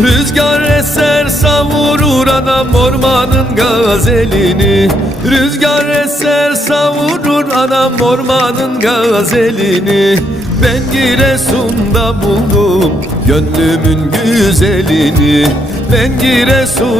Rüzgar eser savurur adam ormanın gazelini Rüzgar eser savurur adam ormanın gazelini Ben Giresun'da buldum gönlümün güzelini Ben giresun.